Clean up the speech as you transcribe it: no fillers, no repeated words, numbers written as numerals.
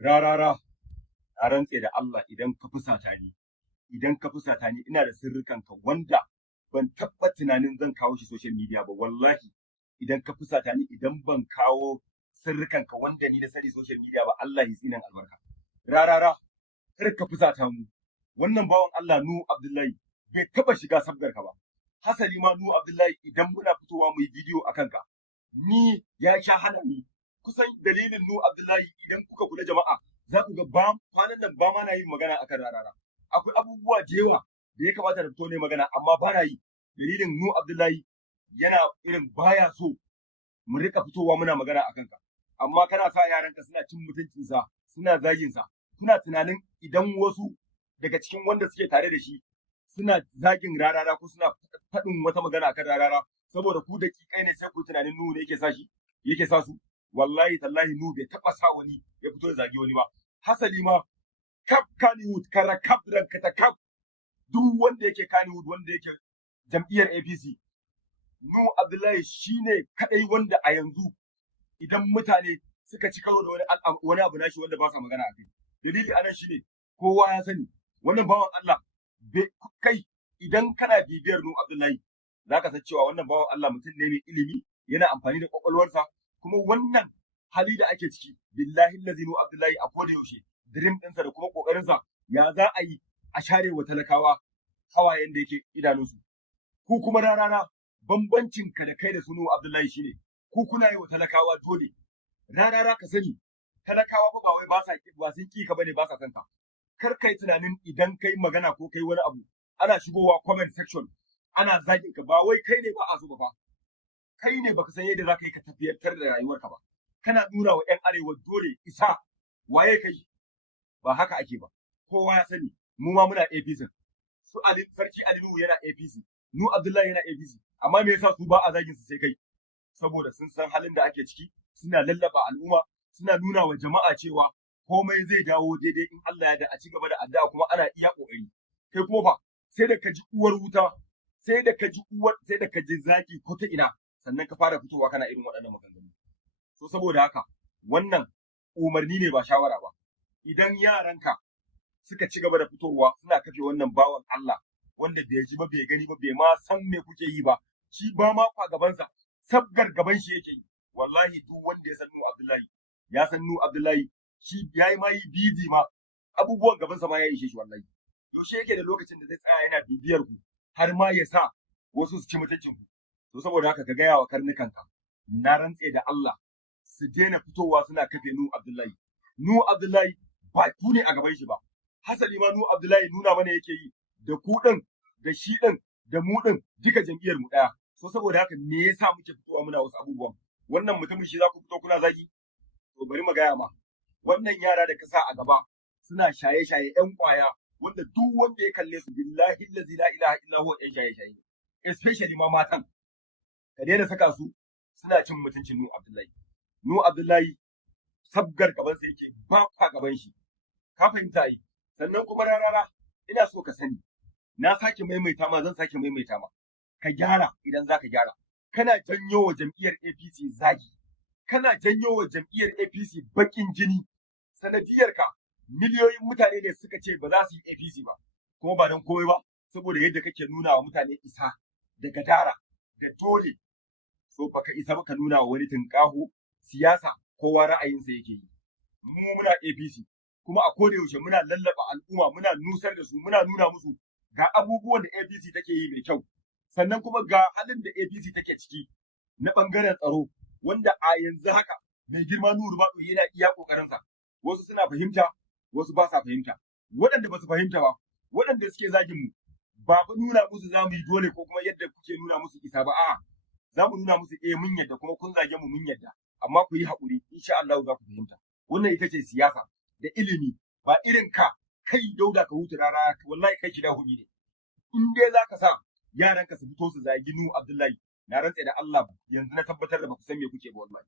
Rarara, a rantse da Allah idan ka fusata ni ina da sirrikanka wanda ban taɓa tunanin zan kawo shi social media ba wallahi idan ka fusata ni idan ban kawo sirrikanka wanda ni na sani social media ba Allah ya tsinan albarka. Rarara, kar ka fusata mu. Wannan bawan Allah Nu Abdullahi bai taɓa shiga sabgarka ba. Hasali ma Nu Abdullahi idan muna fitowa mu yi bidiyo a kanka, ni ya sha hana ni. Kusan dalilin Nu Abdullahi idan kuka kula jama'a za ku ga kwanan nan ba ma na yin magana akan rarara. Akwai abubuwa da yawa da ya kamata da fito ne magana amma ba na yi. Dalilin Nu Abdullahi yana irin baya so mu rika fitowa muna magana akan ka. Amma kana sa yaranka suna cin mutuncinsa, suna zaginsa. Kuna tunanin idan wasu daga cikin wanda suke tare da shi suna zagin rarara ko suna faɗin wata magana akan rarara saboda ku daƙiƙai ne sai ku tunanin Nu ne yake sa su. Wallahi tallahi Nu bai taɓa sa wani ya fito ya zagi wani ba. Hasali ma kaf Kannywood kara kaf ranka ta kaf duk wanda yake Kannywood wanda yake jam'iyyar APC Nu Abdullahi shine kadai wanda a yanzu idan mutane suka ci karo da wani abu nashi wanda ba sa magana a kai. Dalili anan shine kowa ya sani wannan bawan Allah kai idan kana bibiyar Nu Abdullahi zaka san cewa wannan bawan Allah mutum ne mai ilimi yana amfani da kwakwalwarsa kuma wannan hali da ake ciki billahi allazi Nu Abdullahi a koda yaushe dream ɗinsa da kuma ƙoƙarinsa ya za a yi a share wa talakawa hawayen da yake idanunsu. Ku kuma rarara bambancin ka da kai da su Nu Abdullahi shine ku kuna yi wa talakawa dole. Rarara ka sani talakawa fa ba wai ba sun ki ka bane ba sa son ka. Kar kai tunanin idan kai magana ko kai wani abu ana shigowa comment section ana zagin ka ba wai kai ne ba a so ba. Kai ne baka san yadda za ka yi ka tafiyar da rayuwarka ba. Kana nuna wa 'yan arewa dole isa waye kai ba haka ake ba. Kowa ya sani mu ma muna APC. Sarki Ali Nuhu yana APC, Nu Abdullahi yana APC, amma me yasa su ba a zagin su sai kai? Saboda sun san halin da ake ciki, suna lallaba al'umma, suna nuna wa jama'a cewa komai zai dawo daidai in Allah ya da a ci gaba da addu'a kuma ana iya kokari. Kai kuma fa sai da ka ji uwar wuta, sai da ka ji zaki ko ta ina sannan ka fara fitowa kana irin waɗannan maganganu. So saboda haka wannan umarni ne ba shawara ba. Idan yaranka suka ci gaba da fitowa suna kafe wannan bawan Allah wanda bai ji ba bai gani ba bai ma san me kuke yi ba shi ba ma kwa gabansa sabgar gaban shi yake yi wallahi duk wanda ya san Nu Abdullahi ya san Nu Abdullahi shi yayi ma yi busy ma abubuwan gabansa ma ya ishe shi wallahi yaushe yake da lokacin da zai tsaya yana bibiyar ku har ma ya sa wasu su ci mutuncin ku to saboda haka ka gaya wa karnukanka na rantse da Allah su daina fitowa suna kafe Nu Abdullahi. Nu Abdullahi ba ku ne a gaban shi ba. Hasali ma Nu Abdullahi nuna mana yake yi da ku ɗin, da shi ɗin, da mu ɗin duka jam'iyyar mu ɗaya. So saboda haka me yasa muke fitowa muna wasu abubuwan? Wannan mutumin shi za ku fito kuna zagi? To bari mu gaya ma. Wannan yara da ka sa a gaba suna shaye-shaye 'yan ƙwaya wanda duk wanda ya kalle su billahi allazi la ilaha illa huwa 'yan shaye-shaye. Especially ma matan. Ka daina saka su suna cin mutuncin Nu Abdullahi. Nu Abdullahi sabgar gabansa yake ba kwa gaban shi. Ka fahimta yi. Sannan kuma rarara ina so ka sani. Na sake maimaita ma zan sake maimaita ma. Ka gyara idan za ka gyara. Kana janyo wa jam'iyyar APC zagi. Kana janyo wa jam'iyyar APC baƙin jini. Sanadiyarka miliyoyin mutane ne suka ce ba za su yi APC ba. Kuma ba don komai ba saboda yadda kake nuna wa mutane isa da gadara da dole. So baka isa ba ka nuna wa wani tunƙaho siyasa kowa ra'ayinsa yake yi. Mu muna APC kuma a koda yaushe muna lallaba al'umma muna nusar da su muna nuna musu ga abubuwan da APC take yi mai kyau sannan kuma ga halin da APC take ciki na bangaren tsaro wanda a yanzu haka mai girma Nuhu Ribadu yana iya kokarinsa wasu suna fahimta wasu ba sa fahimta waɗanda ba su fahimta ba waɗanda suke zagin mu ba fa nuna musu za mu yi dole ko kuma yadda kuke nuna musu isa ba a'a za mu nuna musu mun yadda kuma kun zage mu mun yadda amma ku yi haƙuri insha Allah za ku fahimta wannan ita ce siyasa da ilimi ba irin ka kai Dauda ka huta rara wallahi kai ki da hubi ne in dai zaka sa yaranka su fito su zagi Nu Abdullahi na rantse da Allah yanzu na tabbatar da ba ku san me kuke ba wallahi